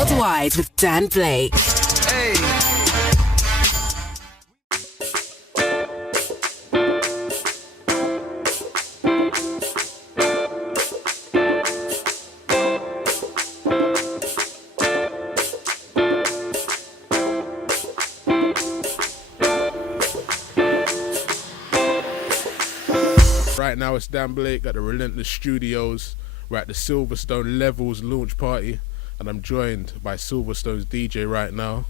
Worldwide with Dan Blake. Hey. Right now it's Dan Blake at the Relentless Studios. We're at the Silverstone Levels launch party, and I'm joined by Silverstone's DJ right now,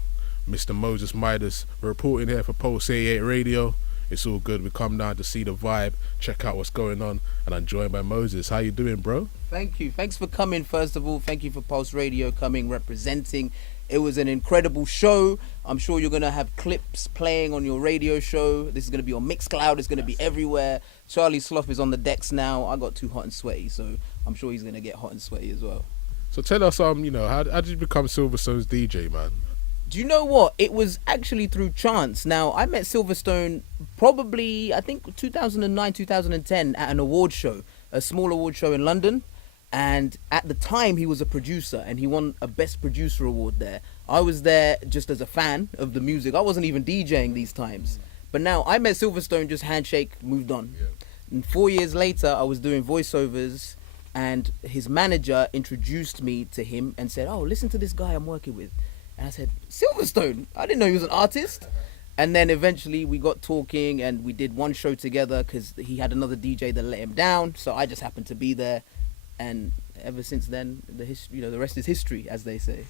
Mr. Moses Midas. We're reporting here for Pulse 88 Radio. It's all good. We come down to see the vibe, check out what's going on, and I'm joined by Moses. How you doing, bro? Thank you. Thanks for coming, first of all. Thank you for Pulse Radio coming, representing. It was an incredible show. I'm sure you're going to have clips playing on your radio show. This is going to be on Mixcloud. It's going to be everywhere. Charlie Sloth is on the decks now. I got too hot and sweaty, so I'm sure he's going to get hot and sweaty as well. So tell us, how did you become Silverstone's DJ, man? Do you know what? It was actually through chance. Now, I met Silverstone probably, I think, 2009, 2010 at an award show, a small award show in London. And at the time, he was a producer, and he won a Best Producer award there. I was there just as a fan of the music. I wasn't even DJing these times. But now, I met Silverstone, just handshake, moved on. Yeah. And 4 years later, I was doing voiceovers, and his manager introduced me to him and said, "Oh, listen to this guy I'm working with." And I said, "Silverstone? I didn't know he was an artist." And then eventually we got talking, and we did one show together because he had another DJ that let him down. So I just happened to be there. And ever since then, the rest is history, as they say.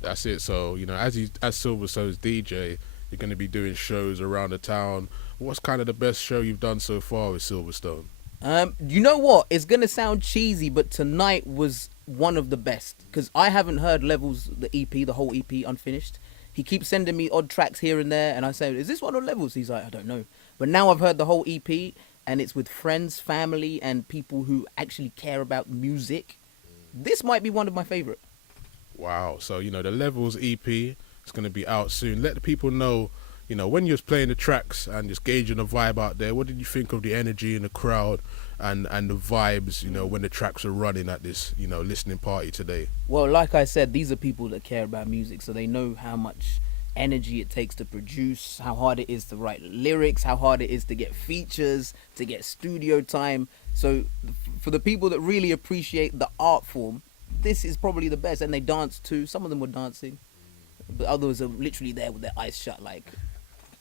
That's it. So, as Silverstone's DJ, you're going to be doing shows around the town. What's kind of the best show you've done so far with Silverstone? You know what? It's going to sound cheesy, but tonight was one of the best. Because I haven't heard Levels, the EP, the whole EP, unfinished. He keeps sending me odd tracks here and there, and I say, "Is this one on Levels?" He's like, "I don't know." But now I've heard the whole EP, and it's with friends, family, and people who actually care about music. This might be one of my favorite. Wow. So, the Levels EP is going to be out soon. Let the people know, when you was playing the tracks and just gauging the vibe out there, what did you think of the energy in the crowd and the vibes, when the tracks are running at this, listening party today? Well, like I said, these are people that care about music, so they know how much energy it takes to produce, how hard it is to write lyrics, how hard it is to get features, to get studio time. So for the people that really appreciate the art form, this is probably the best. And they dance too. Some of them were dancing, but others are literally there with their eyes shut, like,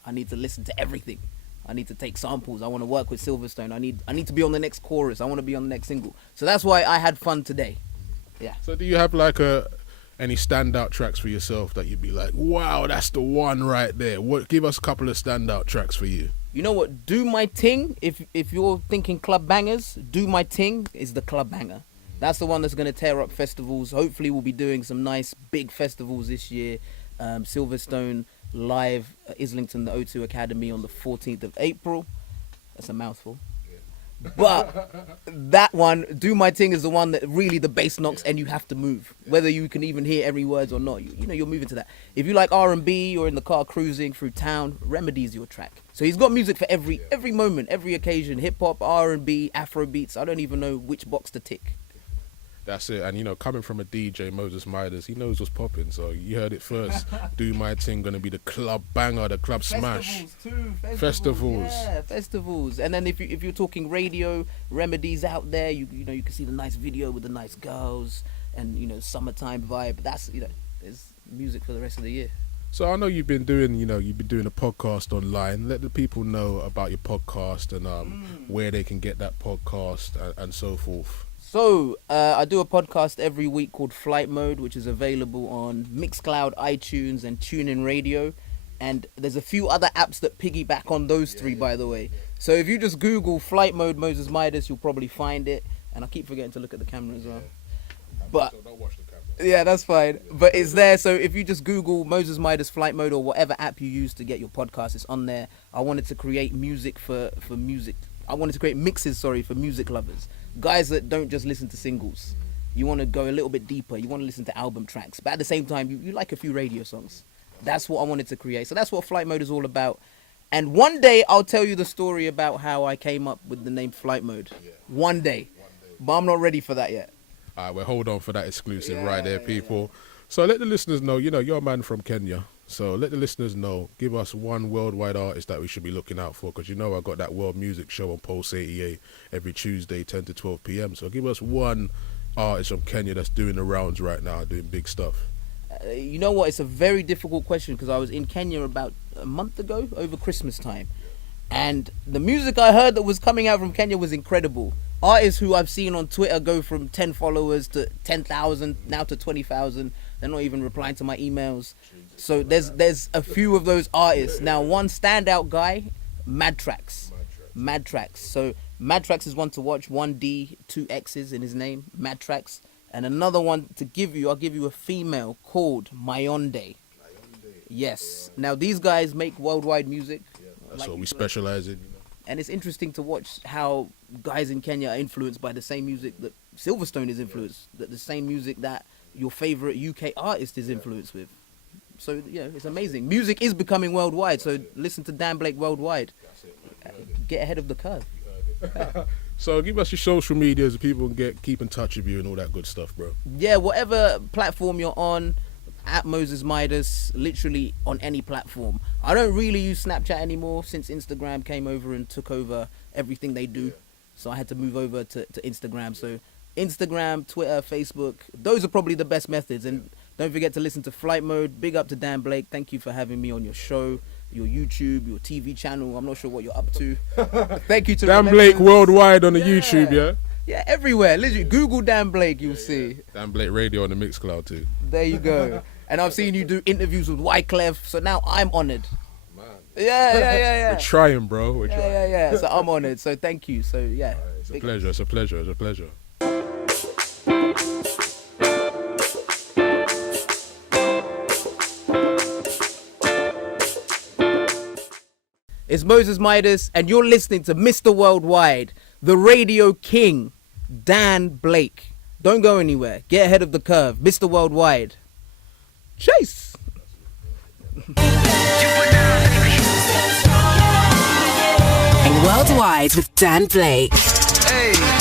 I need to listen to everything. I need to take samples. I want to work with Silverstone. I need to be on the next chorus. I want to be on the next single. So that's why I had fun today. Yeah. So do you have any standout tracks for yourself that you'd be like, wow, that's the one right there? Give us a couple of standout tracks for you. You know what? Do My Ting, if you're thinking club bangers, Do My Ting is the club banger. That's the one that's going to tear up festivals. Hopefully we'll be doing some nice big festivals this year. Silverstone live at Islington, the O2 Academy on the 14th of April. That's a mouthful. But that one, Do My Ting, is the one that really the bass knocks and you have to move. Whether you can even hear every word or not, you're moving to that. If you like R&B or in the car cruising through town, Remedy's your track. So he's got music for every moment, every occasion. Hip-hop, R&B, Afro beats. I don't even know which box to tick. That's it. And, coming from a DJ, Moses Midas, he knows what's popping. So you heard it first. Do My Ting going to be the club banger, the club smash. Festivals. Yeah, festivals. And then if you're talking radio, Remedy's out there. You can see the nice video with the nice girls and, summertime vibe. That's, there's music for the rest of the year. So I know you've been doing a podcast online. Let the people know about your podcast and where they can get that podcast and so forth. So, I do a podcast every week called Flight Mode, which is available on Mixcloud, iTunes, and TuneIn Radio. And there's a few other apps that piggyback on those three, by the way. So if you just Google Flight Mode Moses Midas, you'll probably find it. And I keep forgetting to look at the camera as well. But don't watch the camera. Yeah, that's fine. But it's there. So if you just Google Moses Midas Flight Mode or whatever app you use to get your podcast, it's on there. I wanted to create music for music. I wanted to create mixes, for music lovers. Guys that don't just listen to singles. You want to go a little bit deeper. You want to listen to album tracks. But at the same time, you like a few radio songs. That's what I wanted to create. So that's what Flight Mode is all about. And one day, I'll tell you the story about how I came up with the name Flight Mode. Yeah. One day. But I'm not ready for that yet. All right, well, hold on for that exclusive right there, people. So let the listeners know, you're a man from Kenya. So let the listeners know, give us one worldwide artist that we should be looking out for, because I got that world music show on Pulse 88 every Tuesday, 10 to 12 p.m. So give us one artist from Kenya that's doing the rounds right now, doing big stuff. You know what? It's a very difficult question because I was in Kenya about a month ago, over Christmas time. And the music I heard that was coming out from Kenya was incredible. Artists who I've seen on Twitter go from 10 followers to 10,000, now to 20,000. They're not even replying to my emails. So there's a few of those artists. Now, one standout guy, Mad Tracks. So Mad Tracks is one to watch. 1D, 2 X's in his name, Mad Tracks. And another one to give you, I'll give you a female called Mayonde. Yes. Now, these guys make worldwide music. That's what we specialize in. And it's interesting to watch how guys in Kenya are influenced by the same music that Silverstone is influenced, that the same music that your favorite UK artist is influenced with. So, it's amazing. Music is becoming worldwide, so listen to Dan Blake worldwide. Get ahead of the curve. So give us your social media so people can keep in touch with you and all that good stuff, bro. Yeah, whatever platform you're on, at Moses Midas, literally on any platform. I don't really use Snapchat anymore since Instagram came over and took over everything they do. So I had to move over to Instagram. So Instagram, Twitter, Facebook, those are probably the best methods. And don't forget to listen to Flight Mode. Big up to Dan Blake. Thank you for having me on your show, your YouTube, your TV channel. I'm not sure what you're up to. Thank you to Dan Blake worldwide on the YouTube, yeah? Yeah, everywhere. Literally, Google Dan Blake, you'll see. Dan Blake Radio on the Mixcloud too. There you go. And I've seen you do interviews with Wyclef, so now I'm honoured. Man. Yeah. We're trying, bro. We're trying. Yeah. So I'm honoured. So thank you. So yeah. It's a pleasure. It's a pleasure. It's Moses Midas, and you're listening to Mr. Worldwide, the Radio King, Dan Blake. Don't go anywhere. Get ahead of the curve. Mr. Worldwide. Chase! Worldwide with Dan Blake. Hey.